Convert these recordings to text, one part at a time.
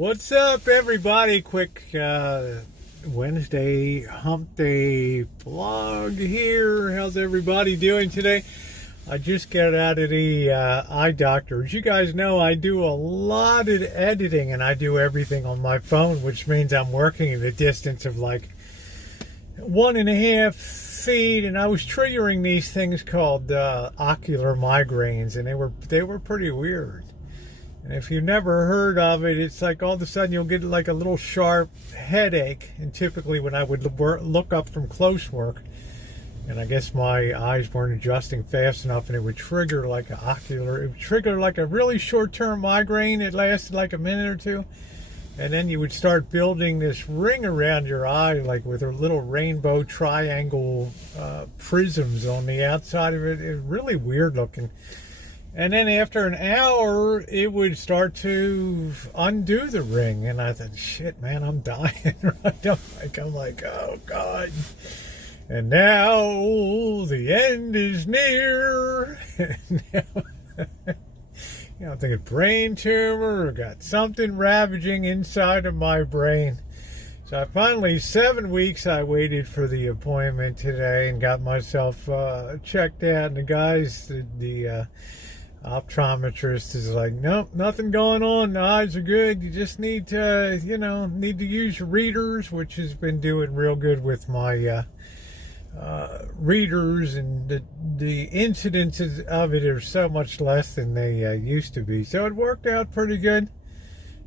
What's up, everybody? Quick Wednesday hump day vlog here. How's everybody doing today? I just got out of the eye doctor. As you guys know, I do a lot of editing and I do everything on my phone, which means I'm working at a distance of like 1.5 feet, and I was triggering these things called ocular migraines, and they were pretty weird. And if you've never heard of it, it's like all of a sudden you'll get like a little sharp headache. And typically when I would look up from close work, and I guess my eyes weren't adjusting fast enough, and it would trigger like a really short-term migraine. It lasted like a minute or two. And then you would start building this ring around your eye, like with a little rainbow triangle prisms on the outside of it. It's really weird looking. And then after an hour, it would start to undo the ring. And I thought, shit, man, I'm dying. I'm like, oh, God. And now the end is near. I'm thinking brain tumor, or got something ravaging inside of my brain. So I finally, 7 weeks, I waited for the appointment today and got myself checked out. And the guys, the optometrist is like, nope, nothing going on. The eyes are good. You just need to, need to use your readers, which has been doing real good with my readers, and the incidences of it are so much less than they used to be. So it worked out pretty good.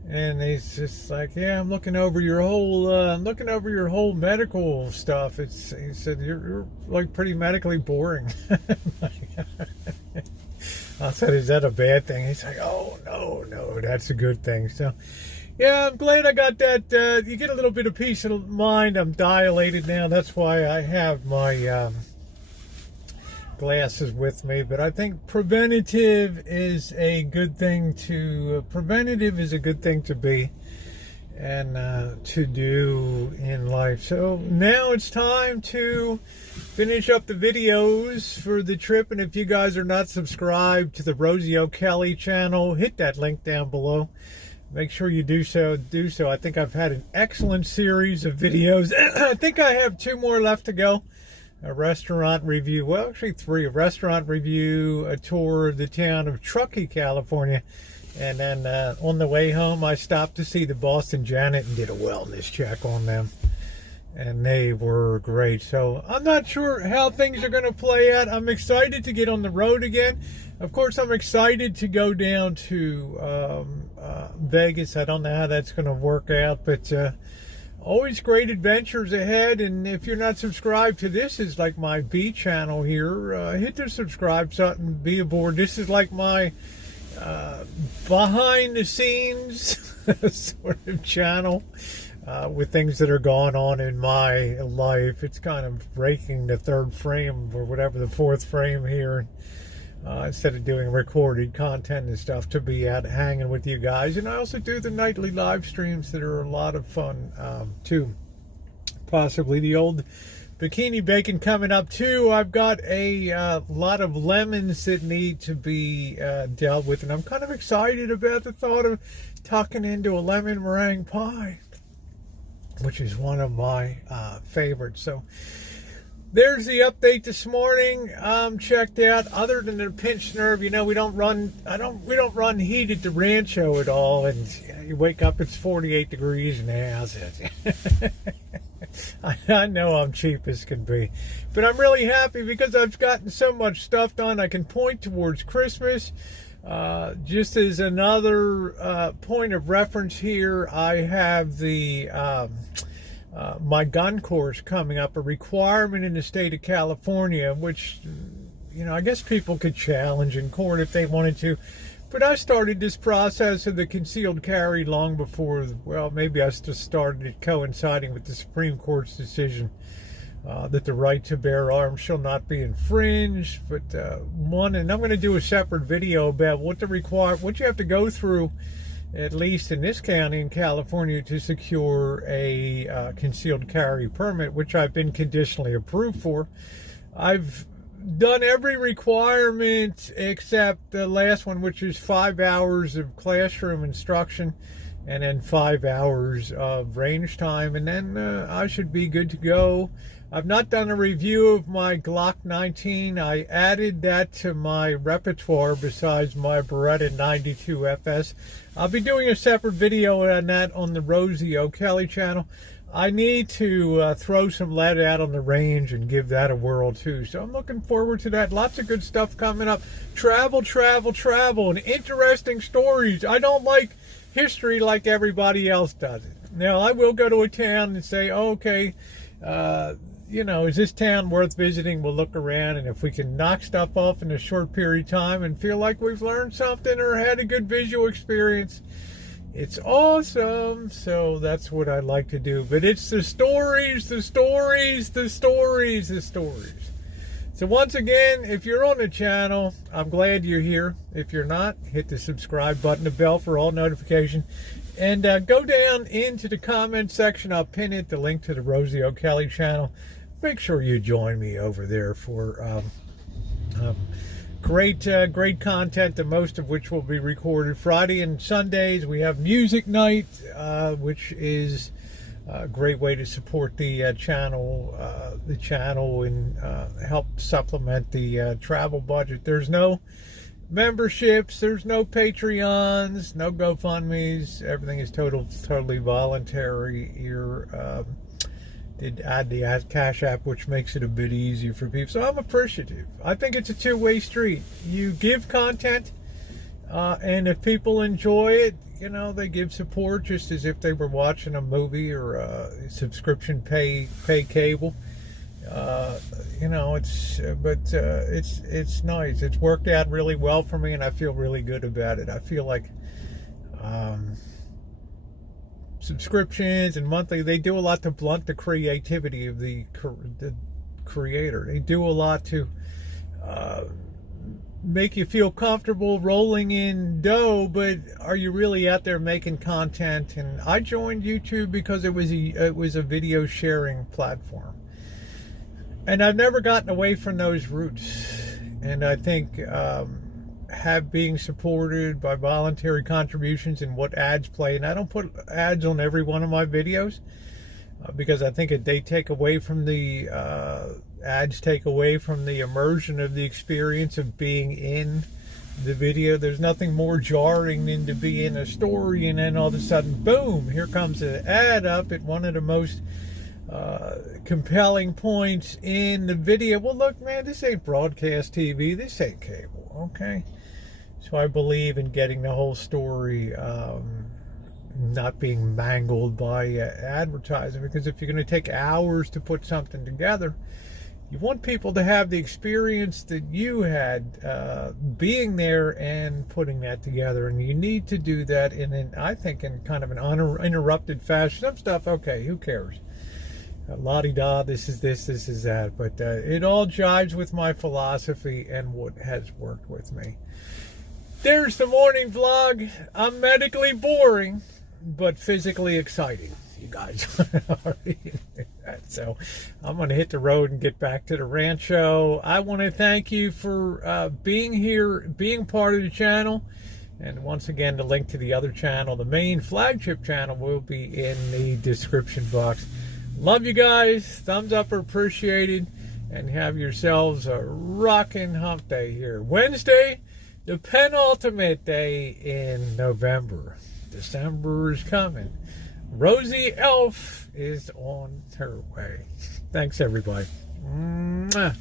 And he's just like, yeah, I'm looking over your whole medical stuff. He said, you're like pretty medically boring. I said, is that a bad thing? He's like, oh, no, that's a good thing. So, yeah, I'm glad I got that. You get a little bit of peace of mind. I'm dilated now. That's why I have my glasses with me. But I think preventative is a good thing to be and to do in life. So now it's time to finish up the videos for the trip. And if you guys are not subscribed to the Rosie O'Kelly channel, hit that link down below. Make sure you do so. I think I've had an excellent series of videos. I think I have 2 more left to go. A restaurant review, well, actually 3. A restaurant review, a tour of the town of Truckee, California. And then on the way home, I stopped to see the Boston Janet and did a wellness check on them. And they were great. So I'm not sure how things are going to play out. I'm excited to get on the road again. Of course, I'm excited to go down to Vegas. I don't know how that's going to work out, but always great adventures ahead. And if you're not subscribed to this, is like my B channel here. Hit the subscribe button, be aboard. This is like my behind the scenes sort of channel. With things that are going on in my life. It's kind of breaking the 3rd frame or whatever, the 4th frame here. Instead of doing recorded content and stuff, to be out hanging with you guys. And I also do the nightly live streams that are a lot of fun too. Possibly the old bikini bacon coming up too. I've got a lot of lemons that need to be dealt with. And I'm kind of excited about the thought of tucking into a lemon meringue pie, which is one of my favorites. So there's the update this morning. Checked out. Other than the pinched nerve, we don't run heat at the Rancho at all. And you wake up, it's 48 degrees in the house. I know I'm cheap as can be, but I'm really happy because I've gotten so much stuff done. I can point towards Christmas. Just as another point of reference here, I have the my gun course coming up, a requirement in the state of California, which, I guess people could challenge in court if they wanted to. But I started this process of the concealed carry long before, well, maybe I just started it coinciding with the Supreme Court's decision that the right to bear arms shall not be infringed. But and I'm going to do a separate video about what you have to go through, at least in this county in California, to secure a concealed carry permit, which I've been conditionally approved for. I've done every requirement except the last one, which is 5 hours of classroom instruction and then 5 hours of range time, and then I should be good to go. I've not done a review of my Glock 19. I added that to my repertoire besides my Beretta 92 FS. I'll be doing a separate video on that on the Rosie O'Kelly channel. I need to throw some lead out on the range and give that a whirl too. So I'm looking forward to that. Lots of good stuff coming up. Travel, and interesting stories. I don't like history like everybody else does it. Now, I will go to a town and say, oh, okay, is this town worth visiting? We'll look around, and if we can knock stuff off in a short period of time and feel like we've learned something or had a good visual experience, it's awesome. So that's what I like to do. But it's the stories. So once again, if you're on the channel, I'm glad you're here. If you're not, hit the subscribe button, the bell for all notifications. And go down into the comment section. I'll pin it, the link to the Rosie O'Kelly channel. Make sure you join me over there for great content, the most of which will be recorded Friday and Sundays. We have music night, which is a great way to support the channel and help supplement the travel budget. There's no memberships, there's no Patreons, no GoFundMes. Everything is totally voluntary. Did add the Cash App, which makes it a bit easier for people. So I'm appreciative. I think it's a two-way street. You give content, and if people enjoy it, they give support just as if they were watching a movie or a subscription pay cable. It's nice. It's worked out really well for me, and I feel really good about it. I feel like subscriptions and monthly, they do a lot to blunt the creativity of the creator. They do a lot to make you feel comfortable rolling in dough, but are you really out there making content? And I joined YouTube because it was a video sharing platform, and I've never gotten away from those roots. And I think being supported by voluntary contributions and what ads play, and I don't put ads on every one of my videos because I think they take away from the ads take away from the immersion of the experience of being in the video. There's nothing more jarring than to be in a story and then all of a sudden, boom, here comes an ad up at one of the most compelling points in the video. Well, look, man, this ain't broadcast TV. This ain't cable, okay? So I believe in getting the whole story not being mangled by advertising, because if you're going to take hours to put something together, you want people to have the experience that you had being there and putting that together. And you need to do that I think in kind of an uninterrupted fashion. Some stuff, okay, who cares? La-di-da, this is this is that. But it all jives with my philosophy and what has worked with me. There's the morning vlog. I'm medically boring, but physically exciting. You guys already knew that. So I'm going to hit the road and get back to the rancho. I want to thank you for being here, being part of the channel. And once again, the link to the other channel, the main flagship channel, will be in the description box. Love you guys. Thumbs up are appreciated. And have yourselves a rockin' hump day here. Wednesday, the penultimate day in November. December is coming. Rosie Elf is on her way. Thanks, everybody. Mwah.